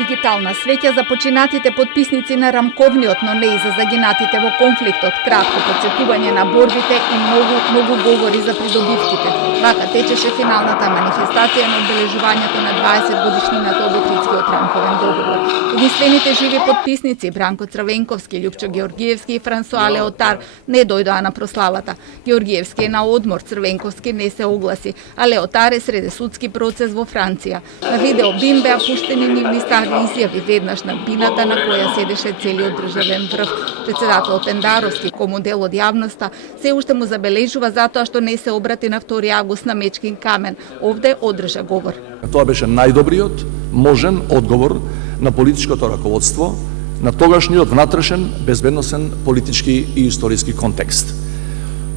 Дигитална свеќа за починатите подписници на рамковниот, но не и за загинатите во конфликтот, кратко подсетување на борбите и многу говори за придобивките. Вака течеше финалната манифестација на одбележувањето на 20 годишнината од Охридскиот рамковен договор. Единствените живи подписници Бранко Црвенковски, Љупчо Георгиевски и Франсуа Леотар не дојдоа на прославата. Георгиевски е на одмор, Црвенковски не се огласи, а Леотар е среде судски процес во Франција. На видео бим беа пуштени нивни стари изјави веднаш на бината на која седеше целиот државен врв. Председателот Ендаровски, кому дел од јавноста, се уште му забележува затоа што не се обрати на 2 август на Мечкин камен. Овде одржа говор. Тоа беше најдобриот можен одговор на политичкото раководство на тогашниот внатрешен, безбедносен, политички и историски контекст.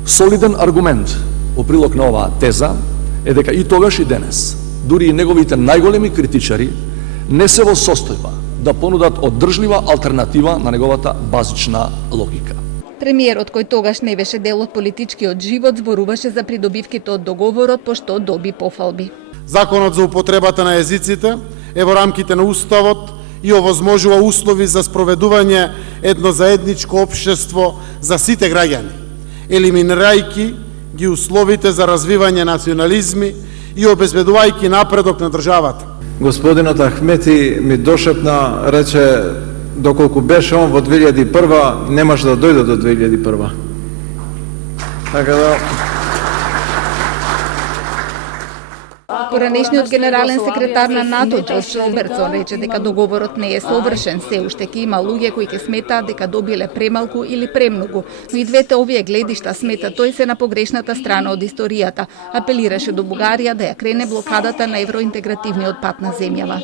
Солиден аргумент во прилог на оваа теза е дека и тогаш и денес, дури и неговите најголеми критичари, не се во состојба да понудат одржлива алтернатива на неговата базична логика. Премиерот, кој тогаш не беше дел од политичкиот живот, зборуваше за придобивките од договорот, пошто доби пофалби. Законот за употребата на езиците е во рамките на Уставот и овозможува услови за спроведување едно заедничко општество за сите граѓани, елиминирајќи ги условите за развивање национализми и обезбедувајќи напредок на државата. Господинот Ахмети ми дошепна, рече, доколку беше он во 2001, не може да дојде до 2001. Така да... Поранешниот генерален секретар на НАТО Џорџ Робертсон рече дека договорот не е совршен, се уште ќе има луѓе кои ќе сметаат дека добиле премалку или премногу. Но и двете овие гледишта смета тој се на погрешната страна од историјата. Апелираше до Бугарија да ја крене блокадата на евроинтегративниот пат на земјава.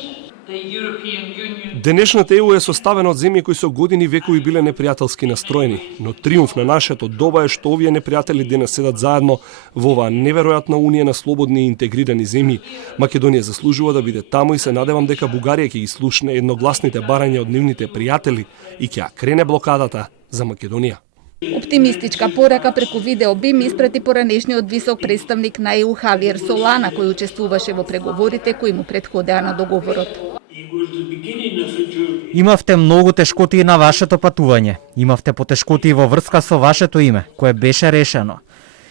Денешната ЕУ е составена од земји кои со години векови биле непријателски настроени, но триумф на нашето доба е што овие непријатели денес седат заедно во оваа неверојатна унија на слободни и интегрирани земји. Македонија заслужува да биде таму и се надевам дека Бугарија ќе ги слушне едногласните барања од нивните пријатели и ќе ја крене блокадата за Македонија. Оптимистичка порака преку видео бим испрати поранешниот висок представник на ЕУ Хавиер Солана, кој учествуваше во преговорите кои му претходеа на договорот. Имавте многу тешкотии на вашето патување. Имавте потешкотии во врска со вашето име, кое беше решено.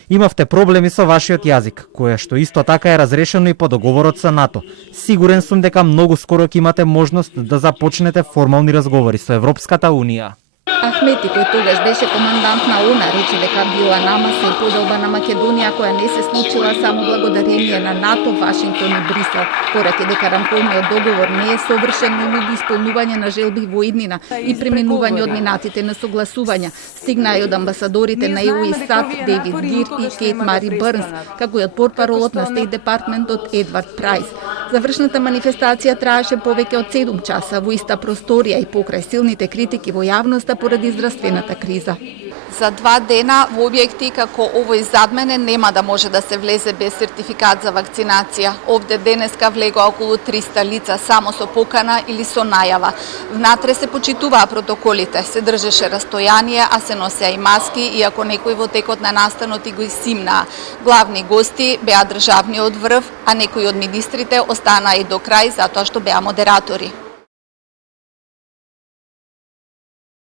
Имавте проблеми со вашиот јазик, кое што исто така е разрешено и по договорот со НАТО. Сигурен сум дека многу скоро ќе имате можност да започнете формални разговори со Европската Унија. Ахмети, кој тогаш беше командант на ОНА, рече дека била намаса и поделба на Македонија која не се случила само благодарение на НАТО, Вашингтон и Брисел. Пораки дека рамковниот договор не е совршен, но нуди исполнување на желби во иднина и преминување од минатите на согласувања. Стигна и од амбасадорите на ЕУ и САД Дейвид Гир и Кейт Мари Бърнс, како и од портпаролот на Стейт Департментот Едвард Прайс. Завршната манифестација траеше повеќе од 7 часа во иста просторија и покрај силните критики во јавноста поради здравствената криза. За 2 дена во објекти како овој зад мене нема да може да се влезе без сертификат за вакцинација. Овде денеска влегоа околу 300 лица само со покана или со најава. Внатре се почитуваа протоколите, се држеше растојание, а се носеа и маски, иако некои во текот на настанот и го исимнаа. Главни гости беа државниот врв, а некои од министрите останаа и до крај затоа што беа модератори.